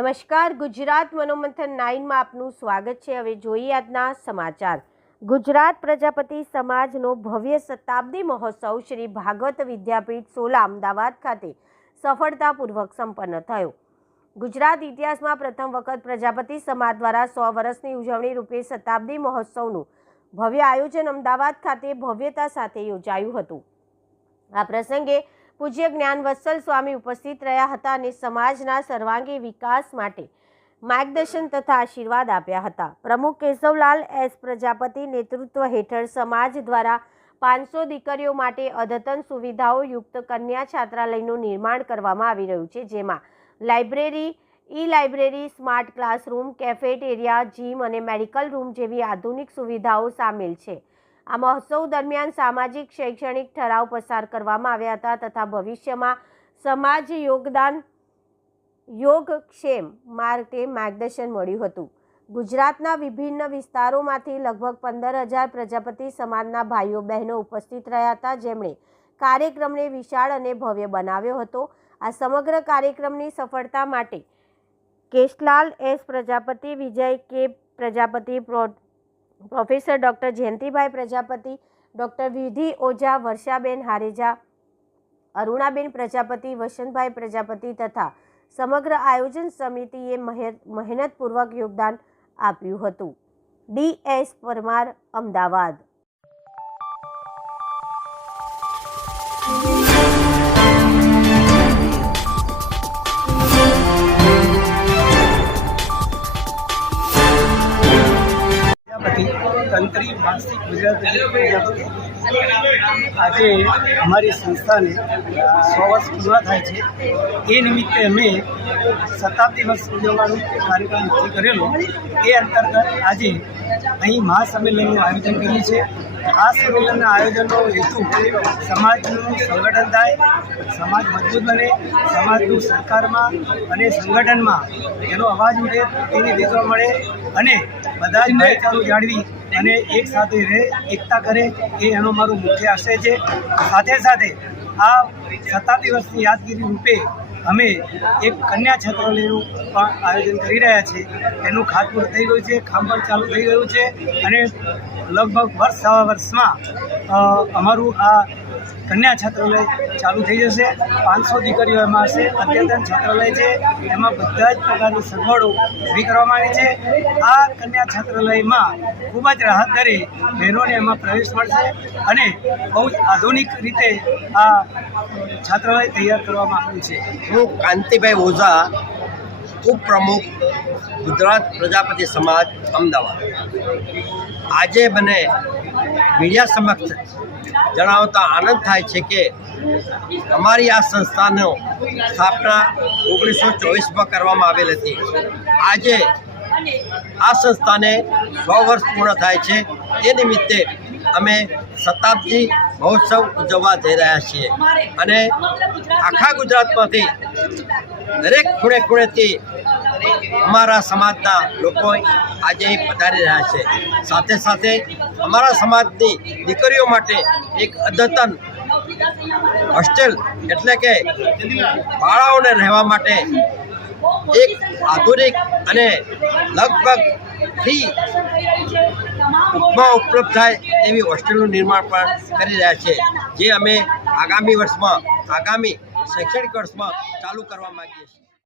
નમસ્કાર, ગુજરાત મનોમંથન નાઇનમાં આપનું સ્વાગત છે. હવે જોઈએ આજના સમાચાર. ગુજરાત પ્રજાપતિ સમાજનો ભવ્ય શતાબ્દી મહોત્સવ શ્રી ભાગવત વિદ્યાપીઠ સોલા, અમદાવાદ ખાતે સફળતાપૂર્વક સંપન્ન થયો. ગુજરાત ઇતિહાસમાં પ્રથમ વખત પ્રજાપતિ સમાજ દ્વારા સો વર્ષની ઉજવણી રૂપે શતાબ્દી મહોત્સવનું ભવ્ય આયોજન અમદાવાદ ખાતે ભવ્યતા સાથે યોજાયું હતું. આ પ્રસંગે પૂજ્ય જ્ઞાનવત્સલ સ્વામી ઉપસ્થિત રહ્યા હતા અને સમાજના સર્વાંગી વિકાસ માટે માર્ગદર્શન તથા આશીર્વાદ આપ્યા હતા. પ્રમુખ કેશવલાલ એસ પ્રજાપતિ નેતૃત્વ હેઠળ સમાજ દ્વારા પાંચસો દીકરીઓ માટે અદ્યતન સુવિધાઓ યુક્ત કન્યા છાત્રાલયનું નિર્માણ કરવામાં આવી રહ્યું છે, જેમાં library e library smart classroom, cafeteria, gym અને મેડિકલ રૂમ જેવી આધુનિક સુવિધાઓ સામેલ છે. આ મહોત્સવ દરમિયાન સામાજિક, શૈક્ષણિક ઠરાવ પસાર કરવામાં આવ્યા હતા તથા ભવિષ્યમાં સમાજ યોગદાન યોગક્ષેમ માટે માર્ગદર્શન મળ્યું હતું. ગુજરાતના વિભિન્ન વિસ્તારોમાંથી લગભગ પંદર હજાર પ્રજાપતિ સમાજના ભાઈઓ, બહેનો ઉપસ્થિત રહ્યા હતા. જેમણે કાર્યક્રમને વિશાળ અને ભવ્ય બનાવ્યો હતો. આ સમગ્ર કાર્યક્રમની સફળતા માટે કેશલાલ S Prajapati, Vijay K Prajapati pro professor doctor Jayantibhai Prajapati, doctor Vidhi Oza, Varshaben હારેજા, Arunaben Prajapati, Vasantbhai Prajapati તથા સમગ્ર આયોજન સમિતિએ મહે- મહેનતપૂર્વક યોગદાન આપ્યું હતું. D S Parmar, Ahmedabad. તંત્રી માનસિક ગુજરાત આજે અમારી સંસ્થાને સો વર્ષ પૂરા થાય છે. એ નિમિત્તે અમે શતાબ્દી વર્ષ ઉજવવાનો કાર્યક્રમ નક્કી કરેલો, એ અંતર્ગત આજે અહીં મહાસંમેલનનું આયોજન કર્યું છે. આ સંમેલનના આયોજનનો હેતુ સમાજનું સંગઠન થાય, સમાજ મજબૂત બને, સમાજનું સરકારમાં અને સંગઠનમાં એનો અવાજ ઉઠે પ્રતિનિધિત્વ મળે અને બધા જ ભાઈચારો જાળવી અને એક સાથે રહે, એકતા કરે, એ એનો મારો મુખ્ય આશય છે. સાથે સાથે આ સત્તા દિવસની યાદગીરી રૂપે અમે એક કન્યા છાત્રાલયનું પણ આયોજન કરી રહ્યા છીએ. એનું ખાતમુહૂર્ત થઈ ગયું છે કામ ચાલુ થઈ ગયું છે અને લગભગ વર્ષ સવા વર્ષમાં અમારું આ કન્યા છાત્રાલય ચાલુ થઈ જશે. પાંચસો દીકરીઓ એમાં હશે. અદ્યતન છાત્રાલય છે. એમાં બધા જ પ્રકારની સગવડો ઊભી કરવામાં આવી છે. આ કન્યા છાત્રાલયમાં ખૂબ જ રાહત દરે બહેનોને એમાં પ્રવેશ મળશે અને બહુ જ આધુનિક રીતે આ છાત્રાલય તૈયાર કરવામાં આવ્યું છે. હું કાંતિભાઈ ઓઝા, ઉપપ્રમુખ ગુજરાત પ્રજાપતિ સમાજ, અમદાવાદ. આજે મને મીડિયા સમક્ષ જણાવતા આનંદ થાય છે કે અમારી આ સંસ્થાનો સ્થાપના ઓગણીસો ચોવીસમાં કરવામાં આવેલ હતી. આજે આ સંસ્થાને સો વર્ષ પૂર્ણ થાય છે. તે નિમિત્તે અમે શતાબ્દી મહોત્સવ ઉજવવા જઈ રહ્યા છીએ અને આખા ગુજરાતમાંથી દરેક ખૂણે ખૂણેથી અમારા સમાજના લોકો આજે પધારી રહ્યા છે. સાથે સાથે અમારા સમાજની દીકરીઓ માટે એક અદ્યતન હોસ્ટેલ એટલે કે બાળાઓને રહેવા માટે એક આધુનિક અને લગભગ ફ્રી ઉપમાં ઉપલબ્ધ થાય એવી હોસ્ટેલનું નિર્માણ પણ કરી રહ્યા છે, જે અમે આગામી વર્ષમાં, આગામી શૈક્ષણિક વર્ષમાં ચાલુ કરવા માંગીએ છીએ.